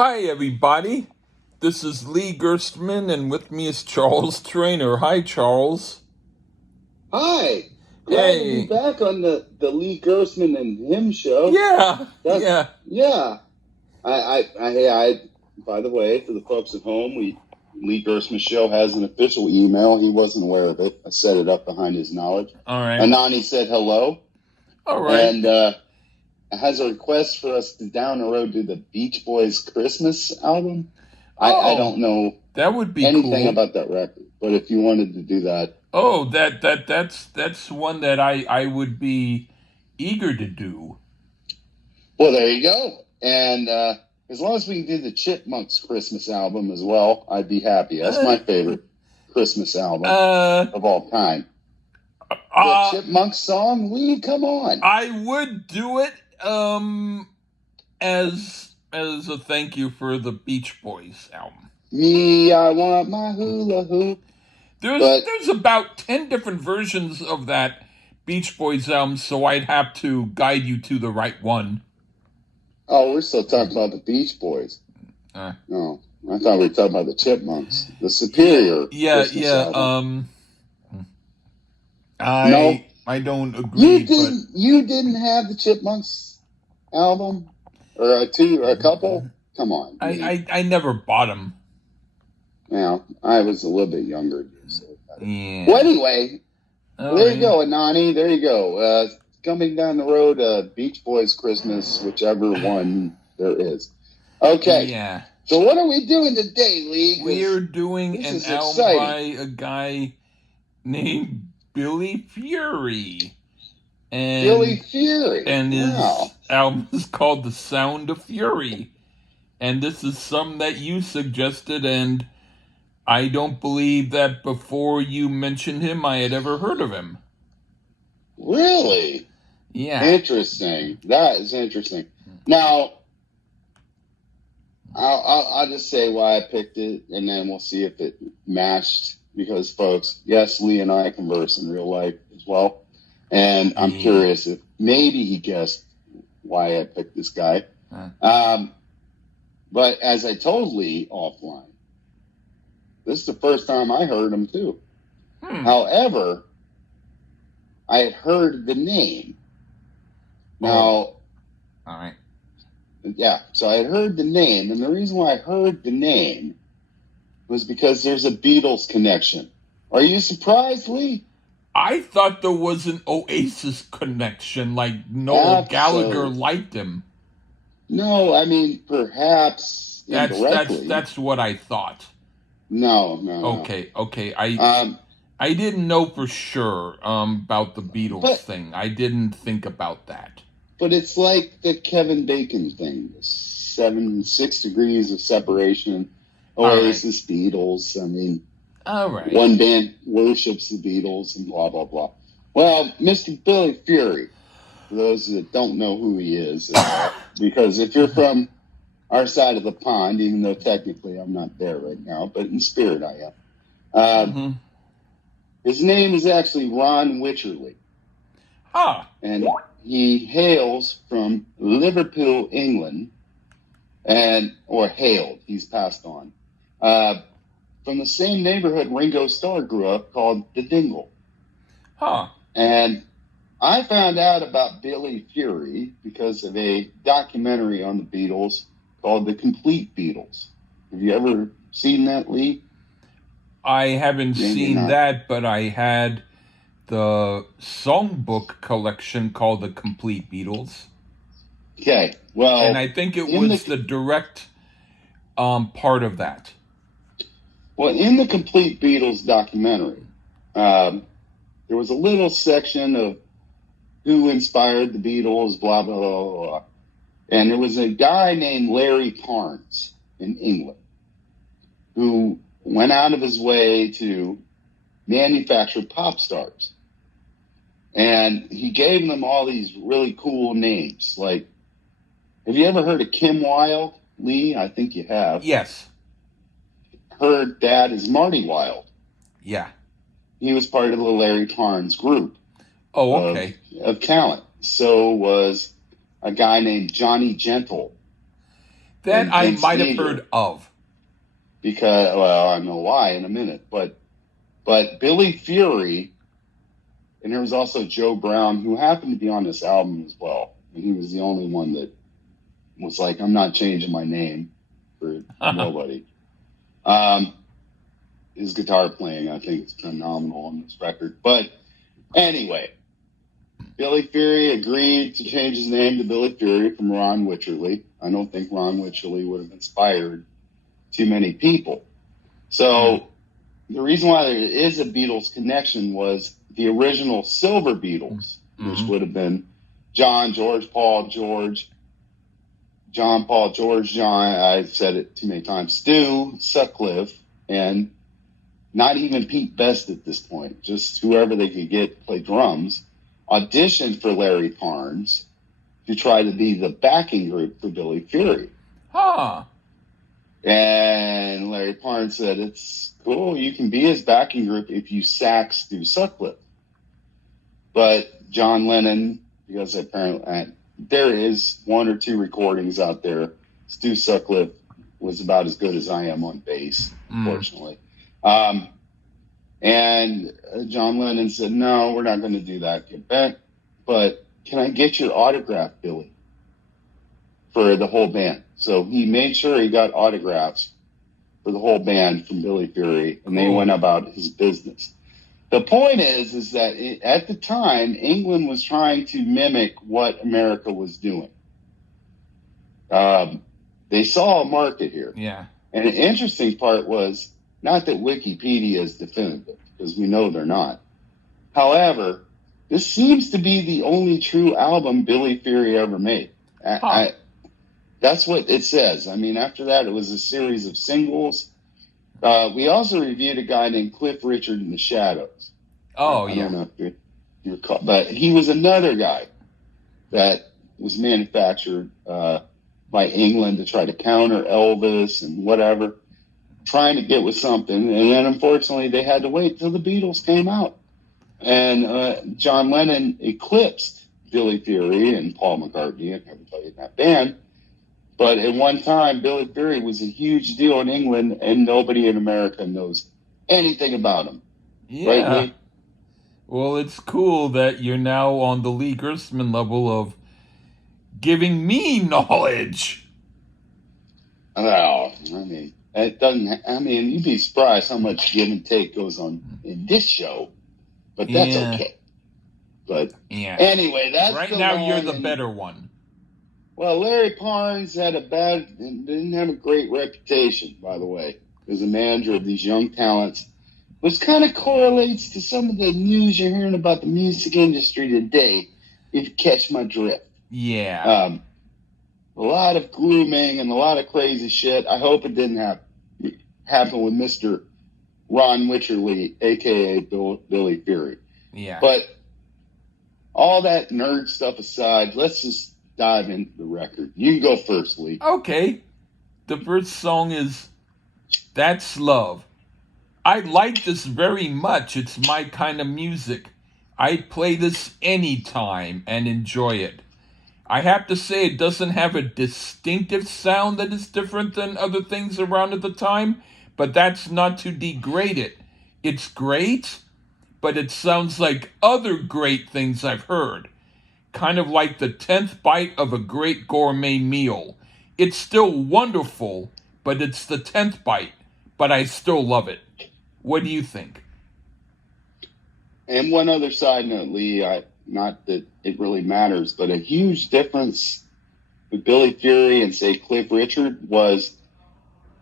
Hi, everybody. This is Lee Gerstmann, and with me is Charles Traynor. Hi, Charles. Hi, glad to be Hey. back on the Lee Gersman and him show. Yeah, That yeah. yeah. I by the way, for the folks at home, Lee Gersman show has an official email. He wasn't aware of it. I set it up behind his knowledge. All right. Anani said hello, All right. and has a request for us to down the road do the Beach Boys Christmas album. I don't know That would be anything cool. about that record, but if you wanted to do that, Oh, that's one that I would be eager to do. well, there you go. And as long as we can do the Chipmunks Christmas album as well, I'd be happy. That's my favorite Christmas album of all time. The Chipmunks song, Lee, come on. I would do it as a thank you for the Beach Boys album. Me, I want my hula hoop. There's about 10 different versions of that Beach Boys album, so I'd have to guide you to the right one. Oh, we're still talking about the Beach Boys. No, I thought we were talking about the Chipmunks, the Superior. Christmas album. I don't agree. You didn't have the Chipmunks album or a couple. Come on. I never bought them. Well, I was a little bit younger. So yeah. Well, anyway, there you go, Anani. There you go. Coming down the road, Beach Boys Christmas, whichever one there is. Okay. Yeah. So what are we doing today, Lee? We're doing an album by a guy named Billy Fury. Billy Fury. And his album is called The Sound of Fury. And this is some that you suggested, and I don't believe that before you mentioned him, I had ever heard of him. Really? Yeah. Interesting. That is interesting. Now, I'll just say why I picked it, and then we'll see if it matched. Because, folks, yes, Lee and I converse in real life as well. And I'm curious if maybe he guessed why I picked this guy. But as I told Lee offline, this is the first time I heard him, too. However, I had heard the name. Now, all right. Yeah, so I had heard the name, and the reason why I heard the name was because there's a Beatles connection. Are you surprised, Lee? I thought there was an Oasis connection, like Noel Gallagher liked him. No, I mean, perhaps indirectly. That's what I thought. No. Okay. I didn't know for sure about the Beatles thing. I didn't think about that. But it's like the Kevin Bacon thing, 6 degrees of separation, Oasis, Beatles. I mean, all right. One band worships the Beatles and blah, blah, blah. Well, Mr. Billy Fury, for those that don't know who he is, because if you're from our side of the pond, even though technically I'm not there right now, but in spirit I am. His name is actually Ron Wycherley. And he hails from Liverpool, England, or hailed, he's passed on, from the same neighborhood Ringo Starr grew up, called the Dingle. And I found out about Billy Fury because of a documentary on the Beatles called The Complete Beatles. Have you ever seen that, Lee? I haven't seen that, but I had the songbook collection called The Complete Beatles. Okay, well... And I think it was the direct part of that. Well, in the Complete Beatles documentary, there was a little section of who inspired the Beatles, blah, blah, blah, blah. And there was a guy named Larry Parnes in England who went out of his way to manufacture pop stars. And he gave them all these really cool names. Like, have you ever heard of Kim Wilde, Lee? I think you have. Yes. Her dad is Marty Wilde. Yeah. He was part of the Larry Parnes group. Oh, okay. Of talent. So was a guy named Johnny Gentle. That I Vince might have Giger, heard of. because, well, I know why in a minute, but Billy Fury, and there was also Joe Brown, who happened to be on this album as well, and he was the only one that was like, I'm not changing my name for nobody. His guitar playing, I think, is phenomenal on this record. But anyway, Billy Fury agreed to change his name to Billy Fury from Ron Wycherley. I don't think Ron Wycherley would have inspired too many people. So the reason why there is a Beatles connection was the original Silver Beatles, which would have been John, George, Paul, George, John, Paul, George, John. I've said it too many times. Stu, Sutcliffe, and not even Pete Best at this point, just whoever they could get to play drums, auditioned for Larry Parnes to try to be the backing group for Billy Fury. Huh. And Larry Parnes said, it's cool, you can be his backing group if you sax Stu Sutcliffe. But John Lennon, because apparently there is one or two recordings out there, Stu Sutcliffe was about as good as I am on bass, unfortunately. And John Lennon said, no, we're not going to do that, get bent. But can I get your autograph, Billy, for the whole band? So he made sure he got autographs for the whole band from Billy Fury, and they went about his business. The point is that at the time, England was trying to mimic what America was doing. They saw a market here. Yeah. And an interesting part was, not that Wikipedia is definitive, because we know they're not. However, this seems to be the only true album Billy Fury ever made. That's what it says. I mean, after that, it was a series of singles. We also reviewed a guy named Cliff Richard in the Shadows. Oh, I don't know if you recall, but he was another guy that was manufactured by England to try to counter Elvis and whatever, trying to get with something. And then, unfortunately, they had to wait till the Beatles came out. And John Lennon eclipsed Billy Fury and Paul McCartney and everybody in that band. But at one time, Billy Fury was a huge deal in England, and nobody in America knows anything about him. Yeah. Right, Lee? Well, it's cool that you're now on the Lee Gerstmann level of giving me knowledge. Well, I mean, it doesn't. I mean, you'd be surprised how much give and take goes on in this show, but that's okay. But anyway, that's right now. You're the better one. Well, Larry Parnes didn't have a great reputation, by the way, as a manager of these young talents, which kind of correlates to some of the news you're hearing about the music industry today, if you catch my drift. Yeah. A lot of grooming and a lot of crazy shit. I hope it didn't happen with Mr. Ron Wycherley, a.k.a. Billy Fury. Yeah. But all that nerd stuff aside, let's just dive into the record. You can go first, Lee. Okay. The first song is That's Love. I like this very much. It's my kind of music. I'd play this anytime and enjoy it. I have to say it doesn't have a distinctive sound that is different than other things around at the time, but that's not to degrade it. It's great, but it sounds like other great things I've heard. Kind of like the 10th bite of a great gourmet meal. It's still wonderful, but it's the 10th bite, but I still love it. What do you think? And one other side note, Lee, not that it really matters, but a huge difference with Billy Fury and, say, Cliff Richard was,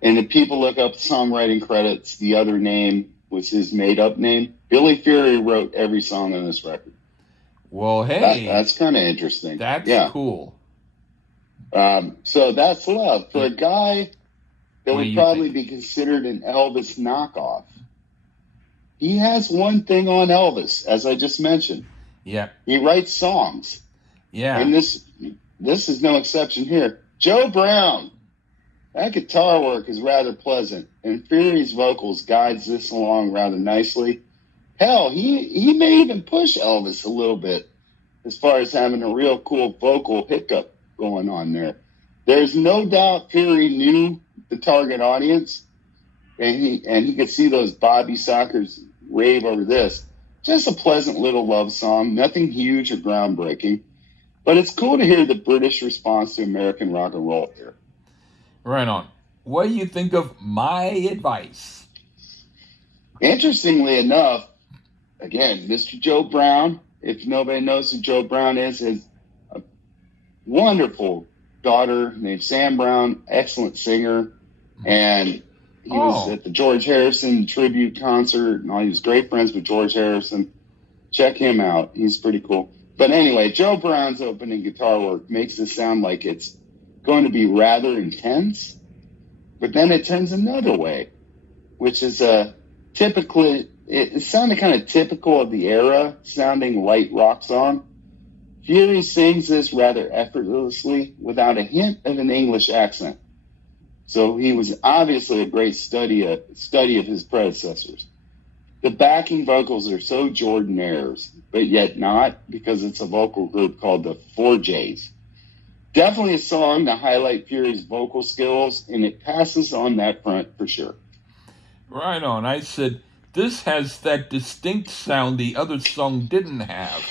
and if people look up songwriting credits, the other name was his made-up name. Billy Fury wrote every song on this record. Well, hey. That's kind of interesting. That's cool. So That's Love. For a guy that would probably be considered an Elvis knockoff, he has one thing on Elvis, as I just mentioned. Yeah. He writes songs. Yeah. And this is no exception here. Joe Brown, that guitar work is rather pleasant, and Fury's vocals guides this along rather nicely. Hell, he may even push Elvis a little bit as far as having a real cool vocal hiccup going on there. There's no doubt Fury knew the target audience, and he could see those Bobby Sockers rave over this. Just a pleasant little love song, nothing huge or groundbreaking, but it's cool to hear the British response to American rock and roll here. Right on. What do you think of My Advice? Interestingly enough, again, Mr. Joe Brown, if nobody knows who Joe Brown is a wonderful daughter named Sam Brown, excellent singer, and he was at the George Harrison tribute concert, and he was great friends with George Harrison. Check him out. He's pretty cool. But anyway, Joe Brown's opening guitar work makes it sound like it's going to be rather intense, but then it turns another way, which is typically, it sounded kind of typical of the era, sounding light rock song. Fury sings this rather effortlessly without a hint of an English accent. So he was obviously a great study of his predecessors. The backing vocals are so Jordanaires, but yet not, because it's a vocal group called the 4Js. Definitely a song to highlight Fury's vocal skills, and it passes on that front for sure. Right on. I said, this has that distinct sound the other song didn't have,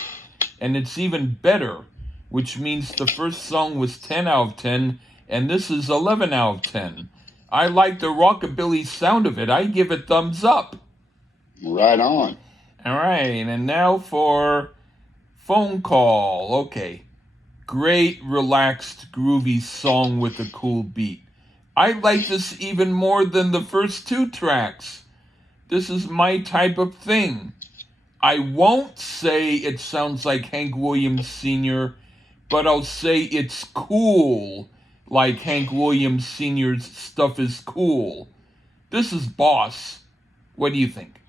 and it's even better, which means the first song was 10 out of 10, and this is 11 out of 10. I like the rockabilly sound of it. I give it thumbs up. Right on. All right, and now for Phone Call. Okay. Great, relaxed, groovy song with a cool beat. I like this even more than the first two tracks. This is my type of thing. I won't say it sounds like Hank Williams Sr., but I'll say it's cool, like Hank Williams Sr.'s stuff is cool. This is Boss. What do you think?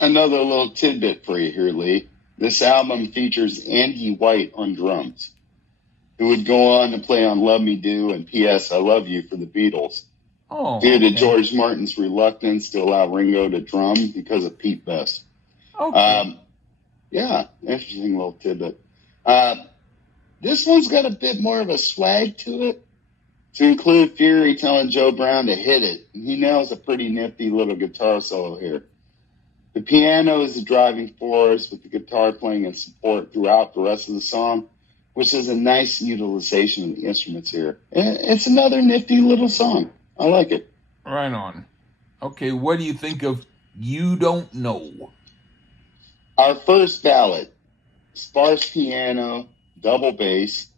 Another little tidbit for you here, Lee. This album features Andy White on drums, who would go on to play on Love Me Do and P.S. I Love You for the Beatles. Due to George Martin's reluctance to allow Ringo to drum because of Pete Best. Yeah, interesting little tidbit. This one's got a bit more of a swag to it, to include Fury telling Joe Brown to hit it. He nails a pretty nifty little guitar solo here. The piano is the driving force, with the guitar playing in support throughout the rest of the song, which is a nice utilization of the instruments here. It's another nifty little song. I like it. Right on. Okay, what do you think of You Don't Know? Our first ballad, sparse piano, double bass,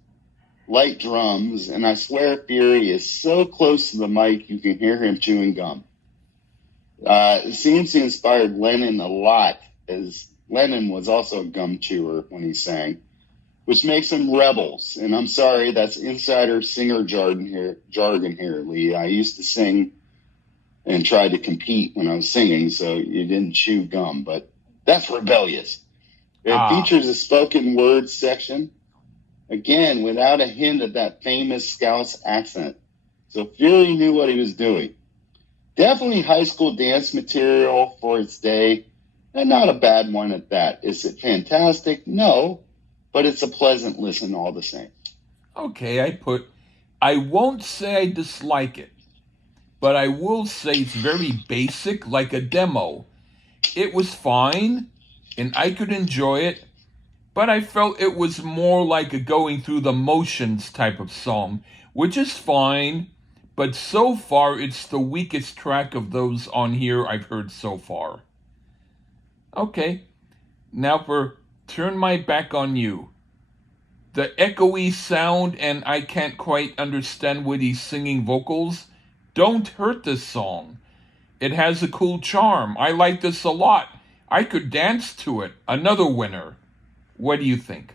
light drums, and I swear Fury is so close to the mic you can hear him chewing gum. It seems he inspired Lennon a lot, as Lennon was also a gum chewer when he sang, which makes him Rebels. And I'm sorry, that's insider singer jargon here, Lee. I used to sing and tried to compete when I was singing, so you didn't chew gum, but that's rebellious. It features a spoken word section, again, without a hint of that famous Scouse accent. So Fury knew what he was doing. Definitely high school dance material for its day, and not a bad one at that. Is it fantastic? No, but it's a pleasant listen all the same. Okay, I won't say I dislike it, but I will say it's very basic, like a demo. It was fine, and I could enjoy it, but I felt it was more like a going through the motions type of song, which is fine. But so far, it's the weakest track of those on here I've heard so far. Okay, now for Turn My Back on You. The echoey sound and I can't quite understand what he's singing vocals don't hurt this song. It has a cool charm. I like this a lot. I could dance to it. Another winner. What do you think?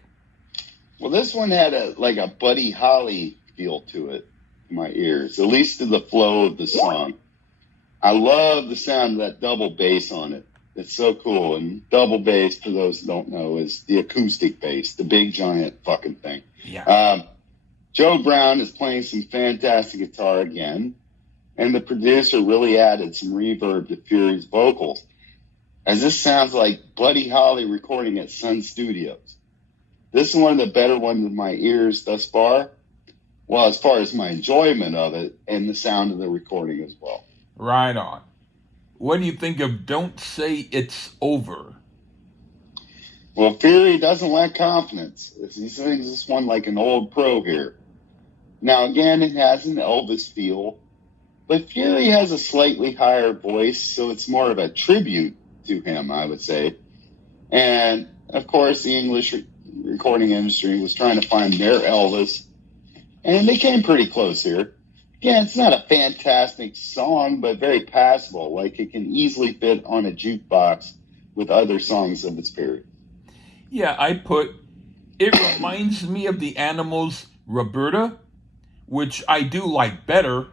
Well, this one had a Buddy Holly feel to it. My ears, at least to the flow of the song. I love the sound of that double bass on it. It's so cool. And double bass, for those who don't know, is the acoustic bass, the big giant fucking thing. Yeah. Joe Brown is playing some fantastic guitar again, and the producer really added some reverb to Fury's vocals, as this sounds like Buddy Holly recording at Sun Studios. This is one of the better ones in my ears thus far. Well, as far as my enjoyment of it and the sound of the recording as well. Right on. What do you think of Don't Say It's Over? Well, Fury doesn't lack confidence. He sings this one like an old pro here. Now, again, it has an Elvis feel, but Fury has a slightly higher voice, so it's more of a tribute to him, I would say. And, of course, the English recording industry was trying to find their Elvis, and they came pretty close here. Again, it's not a fantastic song, but very passable. Like it can easily fit on a jukebox with other songs of its period. Yeah, I put, it reminds me of the Animals' Roberta, which I do like better,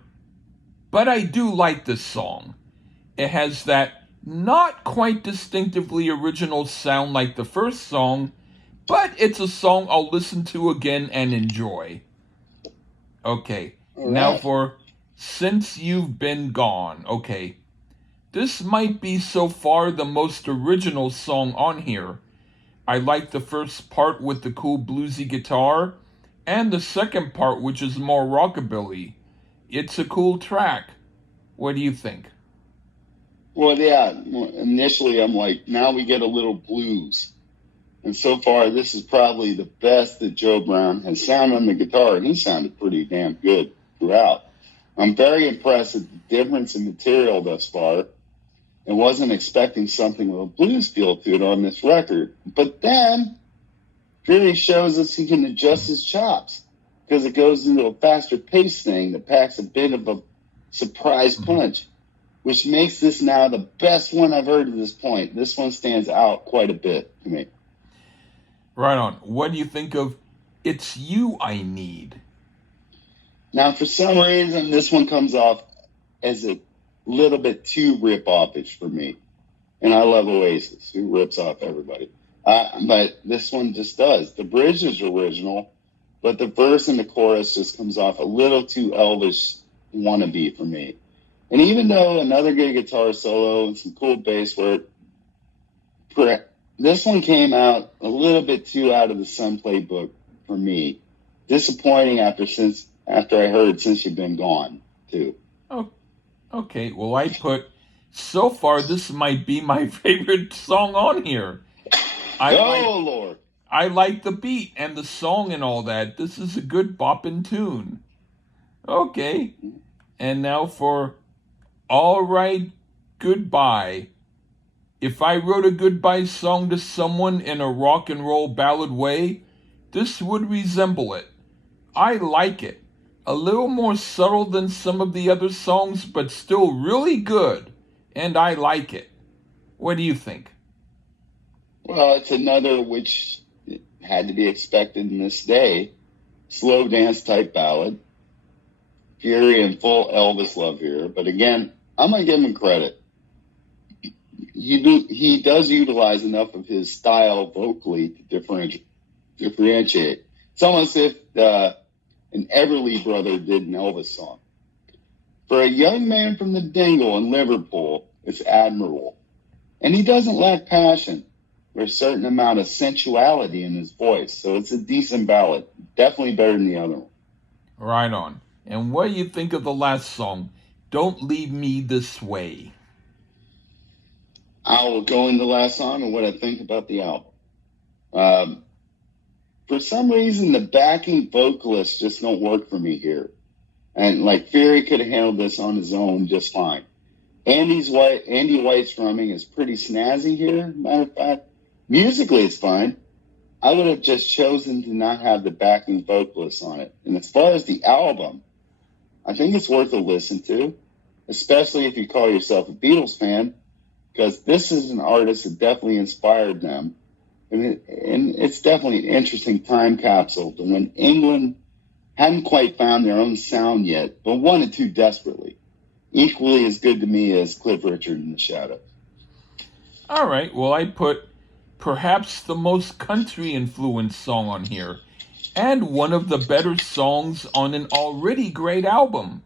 but I do like this song. It has that not quite distinctively original sound like the first song, but it's a song I'll listen to again and enjoy. Okay, All now right. for Since You've Been Gone. Okay, this might be so far the most original song on here. I like the first part with the cool bluesy guitar, and the second part, which is more rockabilly. It's a cool track. What do you think? Well, yeah, initially I'm like, now we get a little blues. And so far, this is probably the best that Joe Brown has sounded on the guitar, and he sounded pretty damn good throughout. I'm very impressed at the difference in material thus far, and wasn't expecting something with a blues feel to it on this record. But then, Fury shows us he can adjust his chops, because it goes into a faster pace thing that packs a bit of a surprise punch, which makes this now the best one I've heard at this point. This one stands out quite a bit to me. Right on. What do you think of It's You I Need? Now, for some reason, this one comes off as a little bit too rip-offish for me. And I love Oasis, who rips off everybody. But this one just does. The bridge is original, but the verse and the chorus just comes off a little too Elvis wannabe for me. And even though another good guitar solo and some cool bass work, this one came out a little bit too out of the Sun playbook for me. Disappointing after I heard Since You've Been Gone, too. Oh, okay. Well, I put, so far this might be my favorite song on here. I like Oh, Lord. I like the beat and the song and all that. This is a good boppin' tune. Okay. And now for All Right, Goodbye. If I wrote a goodbye song to someone in a rock and roll ballad way, this would resemble it. I like it. A little more subtle than some of the other songs, but still really good. And I like it. What do you think? Well, it's another which had to be expected in this day. Slow dance type ballad. Fury and full Elvis love here. But again, I'm going to give him credit. He does utilize enough of his style vocally to differentiate. It's almost if an Everly brother did an Elvis song. For a young man from the Dingle in Liverpool, it's admirable. And he doesn't lack passion or a certain amount of sensuality in his voice. So it's a decent ballad. Definitely better than the other one. Right on. And what do you think of the last song, Don't Leave Me This Way? I will go into the last song and what I think about the album. For some reason, the backing vocalists just don't work for me here. And like Fury could have handled this on his own just fine. Andy White's drumming is pretty snazzy here. Matter of fact, musically it's fine. I would have just chosen to not have the backing vocalists on it. And as far as the album, I think it's worth a listen to, especially if you call yourself a Beatles fan, because this is an artist that definitely inspired them. And it's definitely an interesting time capsule to when England hadn't quite found their own sound yet, but wanted to desperately. Equally as good to me as Cliff Richard in the Shadows. All right, well, I put perhaps the most country influenced song on here, and one of the better songs on an already great album.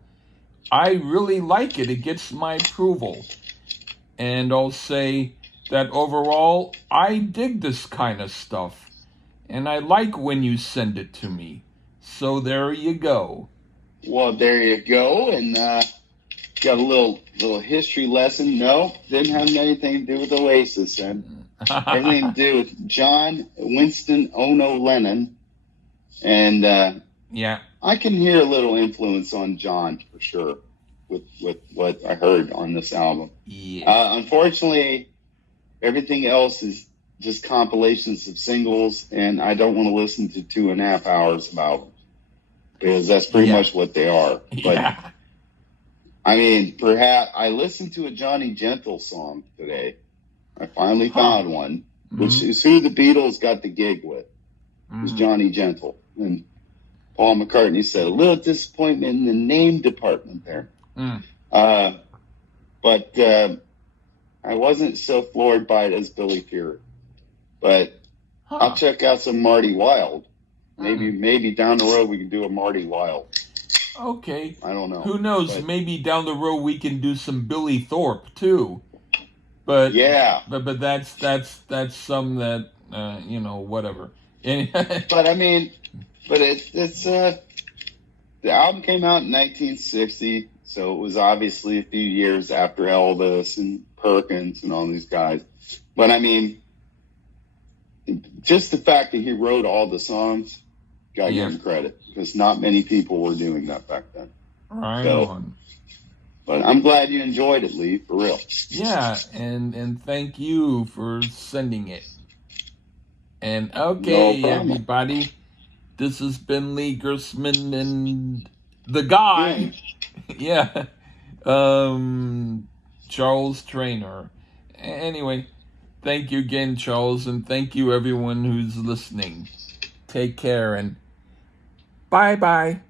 I really like it. It gets my approval. And I'll say that overall, I dig this kind of stuff. And I like when you send it to me. So there you go. Well, there you go. And got a little history lesson. No, didn't have anything to do with Oasis. And everything to do with John Winston Ono Lennon. And Yeah. I can hear a little influence on John for sure with what I heard on this album. Yeah. Unfortunately, everything else is just compilations of singles, and I don't want to listen to 2.5 hours about them because that's pretty much what they are. But Yeah. I mean, perhaps I listened to a Johnny Gentle song today. I finally found one, which is who the Beatles got the gig with. It was Johnny Gentle. And Paul McCartney said, a little disappointment in the name department there. But I wasn't so floored by it as Billy Fury. But I'll check out some Marty Wilde. Maybe down the road we can do a Marty Wilde. Okay. I don't know. Who knows? But maybe down the road we can do some Billy Thorpe too. But yeah. But that's some that whatever. But I mean, it's the album came out in 1960, so it was obviously a few years after Elvis and Perkins and all these guys. But I mean, just the fact that he wrote all the songs, gotta give him credit, because not many people were doing that back then. Right on. But I'm glad you enjoyed it, Lee, for real. Yeah, and thank you for sending it. And okay, No problem. everybody, this has been Lee Gersman and the guy. Yeah. Charles Traynor. Anyway, thank you again, Charles, and thank you everyone who's listening. Take care and bye-bye.